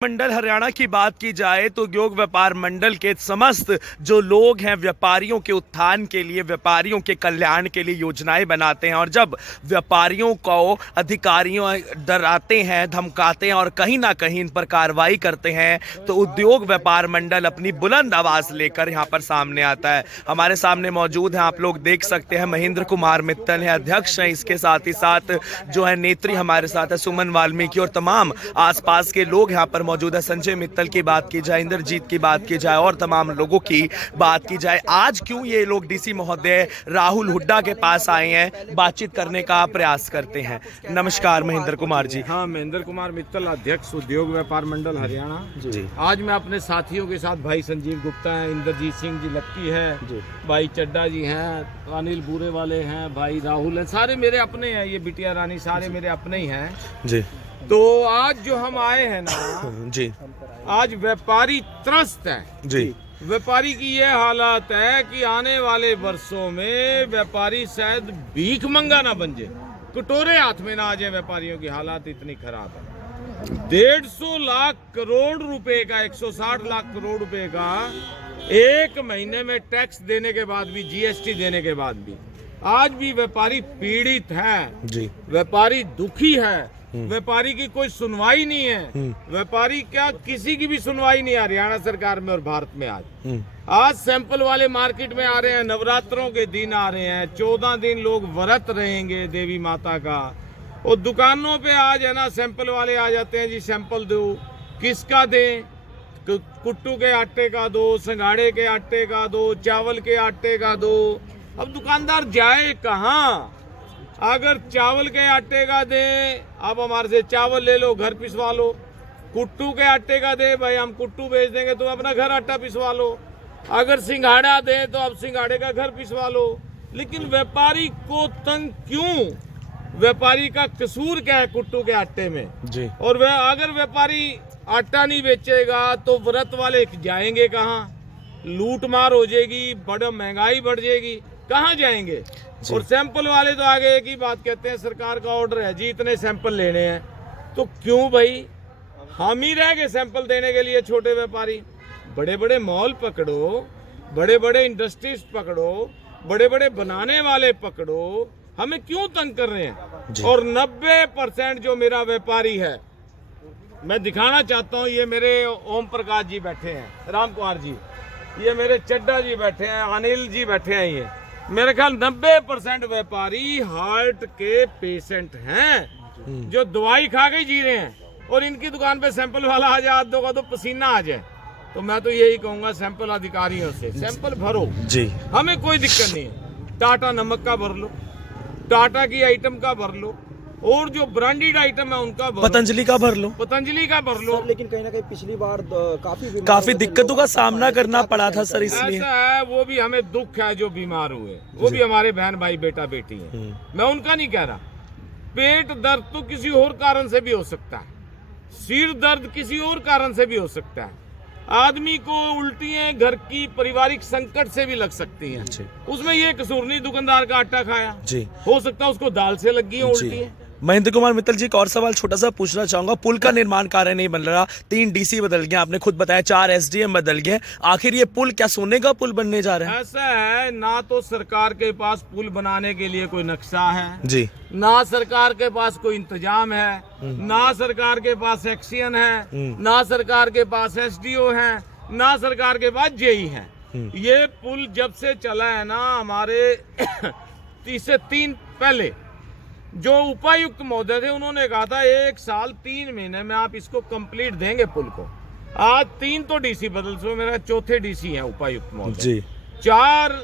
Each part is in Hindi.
मंडल हरियाणा की बात की जाए तो उद्योग व्यापार मंडल के समस्त जो लोग हैं व्यापारियों के उत्थान के लिए, व्यापारियों के कल्याण के लिए योजनाएं बनाते हैं। और जब व्यापारियों को अधिकारियों डराते हैं, धमकाते हैं और कहीं ना कहीं इन पर कार्रवाई करते हैं, तो उद्योग व्यापार मंडल अपनी बुलंद आवाज लेकर यहाँ पर सामने आता है। हमारे सामने मौजूद हैं, आप लोग देख सकते हैं, महेंद्र कुमार मित्तल है, अध्यक्ष हैं। इसके साथ ही साथ जो है नेत्री हमारे साथ है, सुमन वाल्मीकि, और तमाम आसपास के लोग यहाँ पर मौजूद है। संजय मित्तल की बात की जाए, इंद्रजीत की बात की जाए और तमाम लोगों की बात की जाए। आज क्यों ये लोग डीसी महोदय राहुल हुड्डा के पास आए हैं, बातचीत करने का प्रयास करते हैं। नमस्कार महेंद्र कुमार जी। हाँ, महेंद्र कुमार मित्तल, अध्यक्ष उद्योग व्यापार मंडल हरियाणा जी। आज मैं अपने साथियों के साथ, भाई संजीव गुप्ता हैं, इंद्रजीत सिंह जी लक्की है, भाई चड्डा जी हैं, अनिल बूरे वाले हैं, भाई राहुल हैं, सारे मेरे अपने हैं, ये बिटिया रानी सारे मेरे अपने ही हैं जी। तो आज जो हम आए हैं ना जी, आज व्यापारी त्रस्त है जी। व्यापारी की ये हालत है कि आने वाले वर्षों में व्यापारी शायद भीख मंगा ना बन जाए, कटोरे हाथ में ना आ जाए। व्यापारियों की हालत इतनी खराब है। 150 लाख करोड़ रुपए का, 160 लाख करोड़ रुपए का एक महीने में टैक्स देने के बाद भी, जीएसटी देने के बाद भी आज भी व्यापारी पीड़ित है जी। व्यापारी दुखी है। व्यापारी की कोई सुनवाई नहीं है। व्यापारी क्या, किसी की भी सुनवाई नहीं है हरियाणा सरकार में और भारत में। आज सैंपल वाले मार्केट में आ रहे हैं, नवरात्रों के दिन आ रहे हैं, 14 दिन लोग व्रत रहेंगे देवी माता का, और दुकानों पे आज है ना सैंपल वाले आ जाते हैं, जी सैंपल दो, किसका दें? कुट्टू के आटे का दो, संघाड़े के आटे का दो, चावल के आटे का दो। अब दुकानदार जाए कहाँ? अगर चावल के आटे का दे, आप हमारे से चावल ले लो, घर पिसवा लो। कुट्टू के आटे का दे, भाई हम कुट्टू बेच देंगे, तो अपना घर आटा पिसवा लो। अगर सिंघाड़ा दे तो आप सिंघाड़े का घर पिसवा लो। लेकिन व्यापारी को तंग क्यों? व्यापारी का कसूर क्या है कुट्टू के आटे में जी। और अगर व्यापारी आटा नहीं बेचेगा तो व्रत वाले जाएंगे कहाँ? लूट मार हो जाएगी, बड़ा महंगाई बढ़ जाएगी, कहाँ जाएंगे? और सैंपल वाले तो आगे एक ही बात कहते हैं, सरकार का ऑर्डर है जी इतने सैंपल लेने हैं। तो क्यों भाई, हम ही रह गए सैंपल देने के लिए? छोटे व्यापारी, बड़े बड़े मॉल पकड़ो, बड़े बड़े इंडस्ट्रीज पकड़ो, बड़े बड़े बनाने वाले पकड़ो, हमें क्यों तंग कर रहे हैं? और 90% जो मेरा व्यापारी है, मैं दिखाना चाहता हूँ, ये मेरे ओम प्रकाश जी बैठे हैं, राम कुमार जी, ये मेरे चड्डा जी बैठे हैं, अनिल जी बैठे हैं, ये मेरे ख्याल 90% व्यापारी हार्ट के पेशेंट हैं जो दवाई खा के जी रहे हैं। और इनकी दुकान पे सैंपल वाला आ जाए, दो का तो पसीना आ जाए। तो मैं तो यही कहूंगा सैंपल अधिकारियों से, सैंपल भरो जी, हमें कोई दिक्कत नहीं है। टाटा नमक का भर लो, टाटा की आइटम का भर लो, और जो ब्रांडेड आइटम है उनका भर लो, पतंजलि का भर लो, पतंजलि का भर लो। लेकिन कहीं ना कहीं पिछली बार काफी दिक्कतों का सामना करना पड़ा था सर, इसलिए ऐसा है। वो भी हमें दुख है जो बीमार हुए, वो भी हमारे बहन भाई बेटा बेटी है, मैं उनका नहीं कह रहा। पेट दर्द तो किसी और कारण से भी हो सकता है, सिर दर्द किसी और कारण से भी हो सकता है, आदमी को उल्टियां घर की पारिवारिक संकट से भी लग सकती हैं। उसमें ये कसूर नहीं दुकानदार का आटा खाया जी, हो सकता है उसको दाल से लगी है उल्टी है। महेंद्र कुमार मित्तल जी, एक और सवाल छोटा सा पूछना चाहूंगा। पुल का निर्माण कार्य नहीं बन रहा, 3 डीसी बदल गए, आपने खुद बताया 4 एसडीएम बदल गए, आखिर ये पुल क्या सोने का पुल बनने जा रहा है? ऐसा है, ना तो सरकार के पास पुल बनाने के लिए कोई नक्शा है जी, ना सरकार के पास कोई इंतजाम है, ना सरकार के पास एक्शन है, ना सरकार के पास एसडीओ है, ना सरकार के पास जेई है। ये पुल जब से चला है ना, हमारे 30 से 3 पहले जो उपायुक्त महोदय थे, उन्होंने कहा था 1 साल 3 महीने में आप इसको कंप्लीट देंगे पुल को। आज 3 तो डीसी बदल चुके, मेरा 4थे डीसी हैं उपायुक्त महोदय जी, 4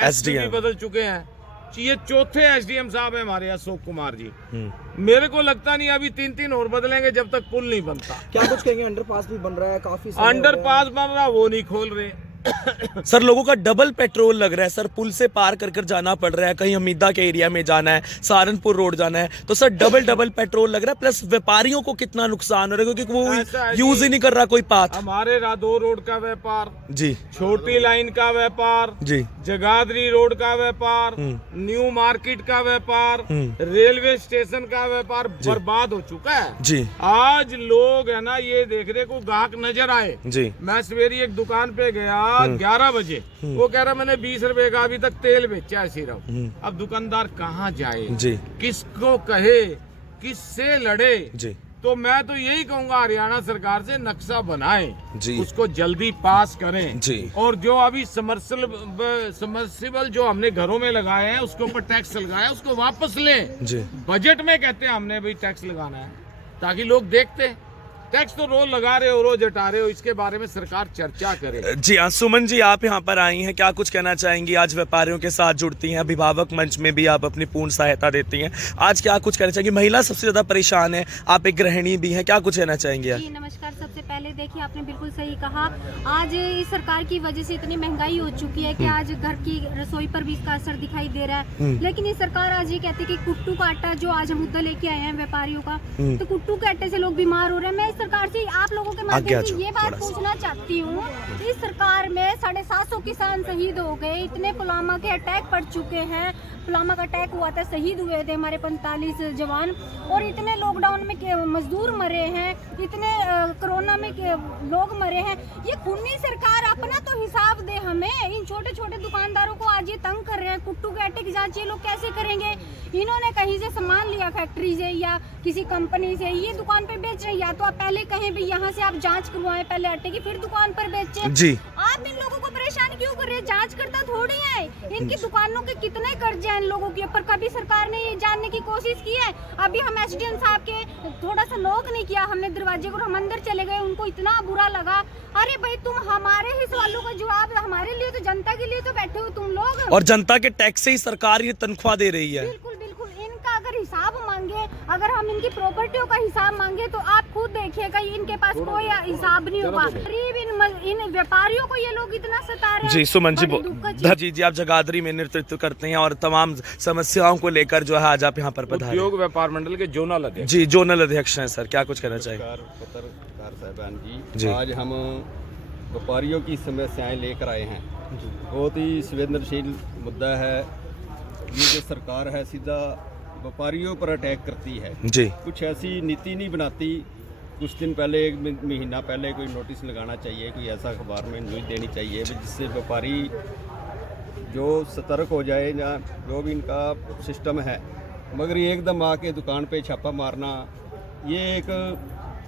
एसडीएम बदल चुके हैं, ये 4थे एसडीएम साहब है हमारे अशोक कुमार जी। मेरे को लगता नहीं अभी 3 और बदलेंगे जब तक पुल नहीं बनता। क्या कुछ कहेंगे? अंडरपास भी बन रहा है, काफी अंडरपास बन रहा, वो नहीं खोल रहे। सर लोगों का डबल पेट्रोल लग रहा है सर, पुल से पार कर कर जाना पड़ रहा है, कहीं हमीदा के एरिया में जाना है, सहारनपुर रोड जाना है, तो सर डबल पेट्रोल लग रहा है, प्लस व्यापारियों को कितना नुकसान हो रहा है क्योंकि वो यूज ही नहीं कर रहा कोई पाथ। हमारे रादौर रोड का व्यापार जी, छोटी लाइन का व्यापार जी, जगाधरी रोड का व्यापार, न्यू मार्केट का व्यापार, रेलवे स्टेशन का व्यापार बर्बाद हो चुका है जी, आज लोग है ना ये देखने को ग्राहक नजर आए। जी, मैं सवेरी एक दुकान पे गया 11 बजे, वो कह रहा मैंने 20 रुपए का अभी तक तेल बेचा है सिर्फ। अब दुकानदार कहाँ जाए, जी, किसको कहे, किससे लड़े? जी, तो मैं तो यही कहूंगा हरियाणा सरकार से नक्शा बनाएं, जी, उसको जल्दी पास करें जी, और जो अभी समर्सिबल जो हमने घरों में लगाए हैं उसके ऊपर टैक्स लगाया उसको वापस लें। जी, बजट में कहते हैं हमने भी टैक्स लगाना है ताकि लोग देखते हैं। टैक्स तो रोज लगा रहे हो, रोज हटा रहे हो, इसके बारे में सरकार चर्चा करे। जी हाँ, सुमन जी आप यहाँ पर आई हैं, क्या कुछ कहना चाहेंगी? आज व्यापारियों के साथ जुड़ती हैं, अभिभावक मंच में भी आप अपनी पूर्ण सहायता देती हैं, आज क्या कुछ कहना चाहेंगी? महिला सबसे ज्यादा परेशान है, आप एक गृहिणी भी हैं, क्या कुछ कहना चाहेंगी आज? जी नमस्कार। सबसे पहले देखिए आपने बिल्कुल सही कहा, आज इस सरकार की वजह से इतनी महंगाई हो चुकी है कि आज घर की रसोई पर भी इसका असर दिखाई दे रहा है। लेकिन ये सरकार आज ये कहती है कि कुट्टू का आटा जो आज हम मुद्दा लेके आए हैं व्यापारियों का, तो कुट्टू के आटे से लोग बीमार हो रहे हैं। मैं इस सरकार से आप लोगों के माध्यम से ये बात पूछना चाहती हूँ, इस सरकार में 750 किसान शहीद हो गए, इतने पुलवामा के अटैक पड़ चुके हैं, पुलवामा का अटैक हुआ था, शहीद हुए थे हमारे 45 जवान, और इतने लॉकडाउन में मजदूर मरे हैं, इतने कोरोना में लोग मरे हैं। ये खूनी सरकार अपना तो हिसाब दे हमें। इन छोटे छोटे दुकानदारों को आज ये तंग कर रहे हैं, कुट्टू के आटे की जांच ये लोग कैसे करेंगे? इन्होंने कहीं से सामान लिया फैक्ट्री से या किसी कंपनी से, ये दुकान पे बेच रहे हैं, या तो आप पहले कहें भी यहाँ से आप जांच करवाएं पहले आटे की, फिर दुकान पर बेचें। जी, आप इन लोगों को परेशान क्यों कर रहे हैं? जांच करता थोड़ी है। इनकी दुकानों के कितने कर्जे हैं इन लोगों के ऊपर, कभी सरकार ने ये जानने की कोशिश की है? अभी हम एसडीएम साहब के थोड़ा सा नोक नहीं किया हमने दरवाजे को, हम अंदर चले गए, उनको इतना बुरा लगा। अरे भाई तुम हमारे ही सवालों का जवाब, हमारे लिए तो जनता के लिए तो बैठे हो तुम लोग, और जनता के टैक्स से ही सरकार ये तनख्वाह दे रही है। बिल्कुल बिल्कुल। इनका अगर हिसाब मांगे, अगर हम इनकी प्रॉपर्टियों का हिसाब मांगे तो आप खुद देखिएगा इनके पास कोई हिसाब नहीं होगा। गरीब इन व्यापारियों को ये लोग इतना सता रहे हैं। जी सुमन जी, बड़ी जी आप जगाधरी में नेतृत्व करते हैं और तमाम समस्याओं को लेकर जो है आज आप यहाँ पर पधारे। उद्योग व्यापार मंडल के जोनल अध्यक्ष। जी, जोनल अध्यक्ष हैं सर, क्या कुछ कहना चाहिए? पत्रकार साहबान जी। जी, आज हम व्यापारियों की समस्याएं लेकर आए हैं। बहुत ही संवेदनशील मुद्दा है ये, जो सरकार है सीधा व्यापारियों पर अटैक करती है। जी, कुछ ऐसी नीति नहीं बनाती। कुछ दिन पहले, एक महीना पहले कोई नोटिस लगाना चाहिए, कोई ऐसा अखबार में न्यूज़ देनी चाहिए जिससे व्यापारी जो सतर्क हो जाए, या जो भी इनका सिस्टम है। मगर ये एकदम आके दुकान पे छापा मारना, ये एक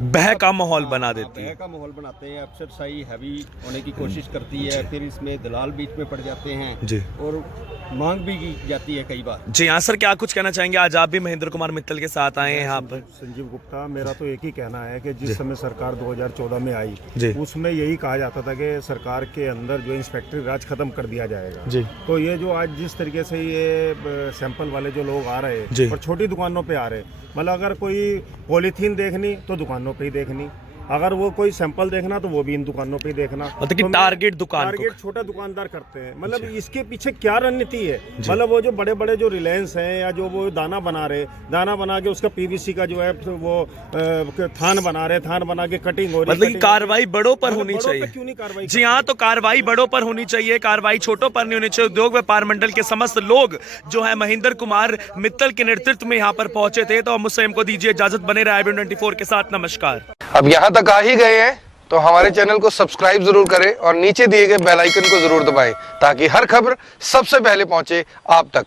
बह का माहौल बना देती बह है। का माहौल बनाते हैं, अफसरशाही हैवी होने की कोशिश करती है, फिर इसमें दलाल बीच में पड़ जाते हैं जी, और मांग भी की जाती है कई बार। जी हाँ सर, क्या कुछ कहना चाहेंगे? आज आप भी महेंद्र कुमार मित्तल के साथ आए हैं यहाँ पर। संजीव गुप्ता, मेरा तो एक ही कहना है कि जिस समय सरकार 2014 में आई, जी, उसमें यही कहा जाता था कि सरकार के अंदर जो इंस्पेक्टरी राज खत्म कर दिया जाएगा। जी, तो ये जो आज जिस तरीके से ये सैंपल वाले जो लोग आ रहे जी, हैं और छोटी दुकानों पे आ रहे हैं, मतलब अगर कोई पॉलीथीन देखनी तो दुकानों पे ही देखनी, अगर वो कोई सैंपल देखना तो वो भी इन दुकानों पे ही देखना। मतलब कि तो टारगेट दुकान को, टारगेट छोटा दुकानदार करते हैं। मतलब इसके पीछे क्या रणनीति है? मतलब वो जो बड़े बड़े जो रिलायंस हैं या जो वो दाना बना रहे, दाना बना के उसका पीवीसी का जो है वो थान बना रहे, थान बना के कटिंग हो रही है। मतलब कि कार्रवाई बड़ों पर होनी बड़ों पे चाहिए। क्यों नहीं कार्रवाई? जी हाँ, तो कार्रवाई बड़ों पर होनी चाहिए, कार्रवाई छोटों पर नहीं होनी चाहिए। उद्योग व्यापार मंडल के समस्त लोग जो है महेंद्र कुमार मित्तल के नेतृत्व में यहाँ पर पहुंचे थे। तो हम मुझसे हमको दीजिए इजाजत, बने रहे IBN 24 के साथ। नमस्कार। अब यहाँ तक आ ही गए हैं तो हमारे चैनल को सब्सक्राइब जरूर करें और नीचे दिए गए बेल आइकन को जरूर दबाएं ताकि हर खबर सबसे पहले पहुंचे आप तक।